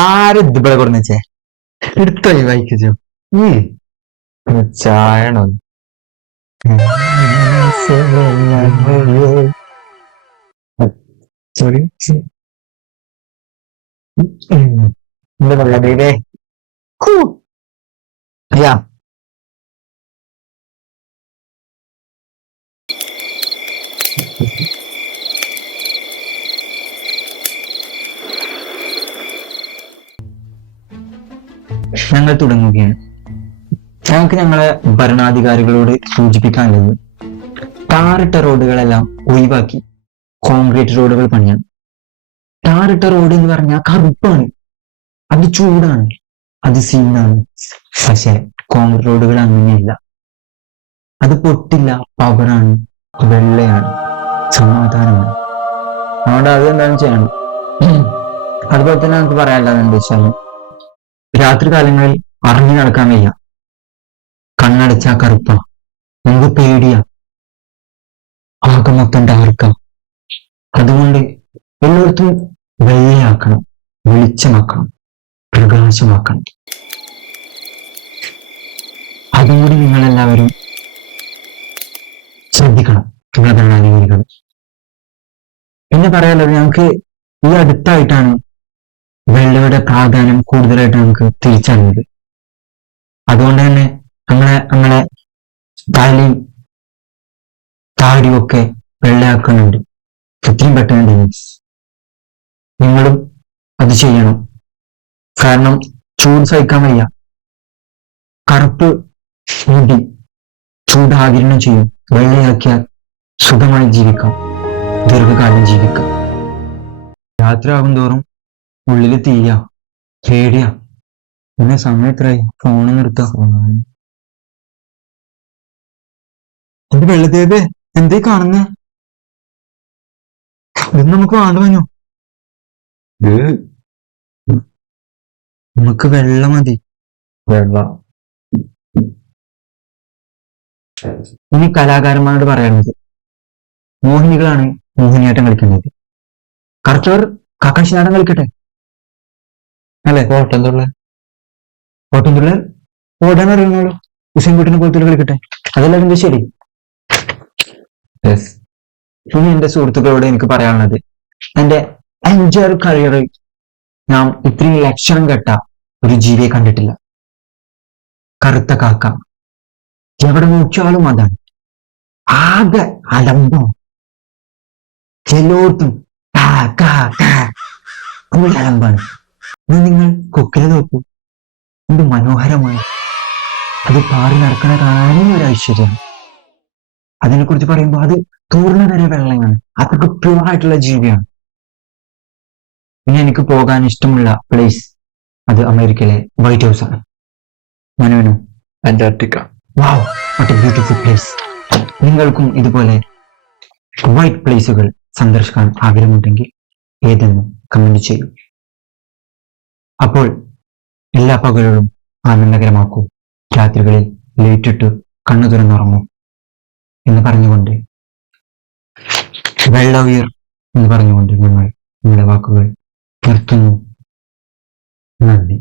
ആരും ഇതിവിടെ കൊടുന്നേ എടുത്തോ വായിക്കോ ചായണോ സോറി എന്താ പറയാ യാ ഞങ്ങൾ തുടങ്ങുകയാണ്. ഞങ്ങൾക്ക് ഞങ്ങളെ ഭരണാധികാരികളോട് സൂചിപ്പിക്കാനുള്ളത് ടാറിട്ട റോഡുകളെല്ലാം ഒഴിവാക്കി കോൺക്രീറ്റ് റോഡുകൾ പണിയാണ്. ടാറിട്ട റോഡ് എന്ന് പറഞ്ഞാൽ കറുപ്പാണ്, അത് ചൂടാണ്, അത് സീനാണ്. പക്ഷെ കോൺക്രീറ്റ് റോഡുകൾ അങ്ങനെയല്ല, അത് പൊട്ടില്ല, പവറാണ്, വെള്ളയാണ്, സമാധാനമാണ്. അതുകൊണ്ട് അത് എന്താണെന്ന് ചെയ്യണം. അതുപോലെ തന്നെ നമുക്ക് പറയാനുള്ളത് എന്താ വെച്ചാൽ രാത്രി കാലങ്ങളിൽ അറിഞ്ഞു നടക്കാൻ വയ്യ, കണ്ണടച്ചാ കറുപ്പ, നമുക്ക് പേടിയാ, ആകെ മൊത്തം ഡാർക്കാം. അതുകൊണ്ട് എല്ലായിടത്തും വെള്ളയാക്കണം, വെളിച്ചമാക്കണം, പ്രകാശമാക്കണം. അതും കൂടി നിങ്ങളെല്ലാവരും ശ്രദ്ധിക്കണം, നിങ്ങളെ ഭരണാധികാരികൾ. പിന്നെ പറയാനുള്ളത് ഞങ്ങൾക്ക് ഈ അടുത്തായിട്ടാണ് വെള്ളയുടെ പ്രാധാന്യം കൂടുതലായിട്ട് നമുക്ക് തിരിച്ചറിഞ്ഞത്. അതുകൊണ്ട് തന്നെ നമ്മളെ തലയും താടിയും ഒക്കെ വെള്ളയാക്കുന്നുണ്ട്. എത്രയും പെട്ടെന്ന് നിങ്ങളും അത് ചെയ്യണം. കാരണം ചൂട് സഹിക്കാൻ വയ്യ, കറുപ്പ് മുടി ചൂട് ആഗിരണം ചെയ്യും. വെള്ളയാക്കിയാൽ സുഖമായി ജീവിക്കാം, ദീർഘകാലം ജീവിക്കാം. രാത്രിയാകും തോറും ഉള്ളില് തീയ, പേടിയാ. പിന്നെ സമയത്രായി, ഫോണ് നിർത്താ. എന്റെ വെള്ളദേവേ, എന്തേ കാണുന്നേ? ഇത് നമുക്ക് വാങ്ങുവാനോ? നമുക്ക് വെള്ളം മതി, വെള്ളം. ഇനി കലാകാരന്മാരോട് പറയാനുള്ളത്, മോഹിനികളാണ് മോഹിനിയാട്ടം കളിക്കുന്നത്. കർച്ചവർ കാക്കാശിനാട്ടം കളിക്കട്ടെ, അല്ലെ? ഓട്ടംതുള്ളൽ ഓടാൻ അറിയുന്നോളൂ, ഉസൈൻ ബോൾട്ടിനെ പോലത്തെ കളിക്കട്ടെ, അതെല്ലാവരും ശരി. ഇനി എന്റെ സുഹൃത്തുക്കളോട് എനിക്ക് പറയാനുള്ളത്, എന്റെ എൻജോയ് കരിയറിൽ ഞാൻ ഇത്രയും ലക്ഷണം കെട്ട ഒരു ജീവിയെ കണ്ടിട്ടില്ല. കറുത്ത കാക്ക എവിടെ നോക്കിയാലും അതാണ്, ആകെ അലമ്പോ, എല്ലായിടത്തും അലമ്പാണ്. നിങ്ങൾ കൊക്കിലെ നോക്കൂ, എന്ത് മനോഹരമാണ്. അത് പാറി നടക്കണ കാണാനും ഒരു ഐശ്വര്യമാണ്. അതിനെക്കുറിച്ച് പറയുമ്പോൾ അത് തൂർന്ന വരെ വെള്ളമാണ്, അതൊക്കെ പ്യൂർ ആയിട്ടുള്ള ജീവിയാണ്. പിന്നെ എനിക്ക് പോകാൻ ഇഷ്ടമുള്ള പ്ലേസ് അത് അമേരിക്കയിലെ വൈറ്റ് ഹൗസ് ആണ്. മനോനു Antarctica. Wow, what a beautiful place. നിങ്ങൾക്കും ഇതുപോലെ വൈറ്റ് പ്ലേസുകൾ സന്ദർശിക്കാൻ ആഗ്രഹമുണ്ടെങ്കിൽ ഏതെന്നും കമന്റ് ചെയ്യും. അപ്പോൾ എല്ലാ പകലുകളും ആനന്ദകരമാക്കൂ, രാത്രികളിൽ ലൈറ്റിട്ട് കണ്ണു തുറന്നുറങ്ങൂ എന്ന് പറഞ്ഞുകൊണ്ട്, വെള്ളവീർ എന്ന് പറഞ്ഞുകൊണ്ട് ഞങ്ങൾ നിങ്ങളുടെ വാക്കുകൾ നിർത്തുന്നു. നന്ദി.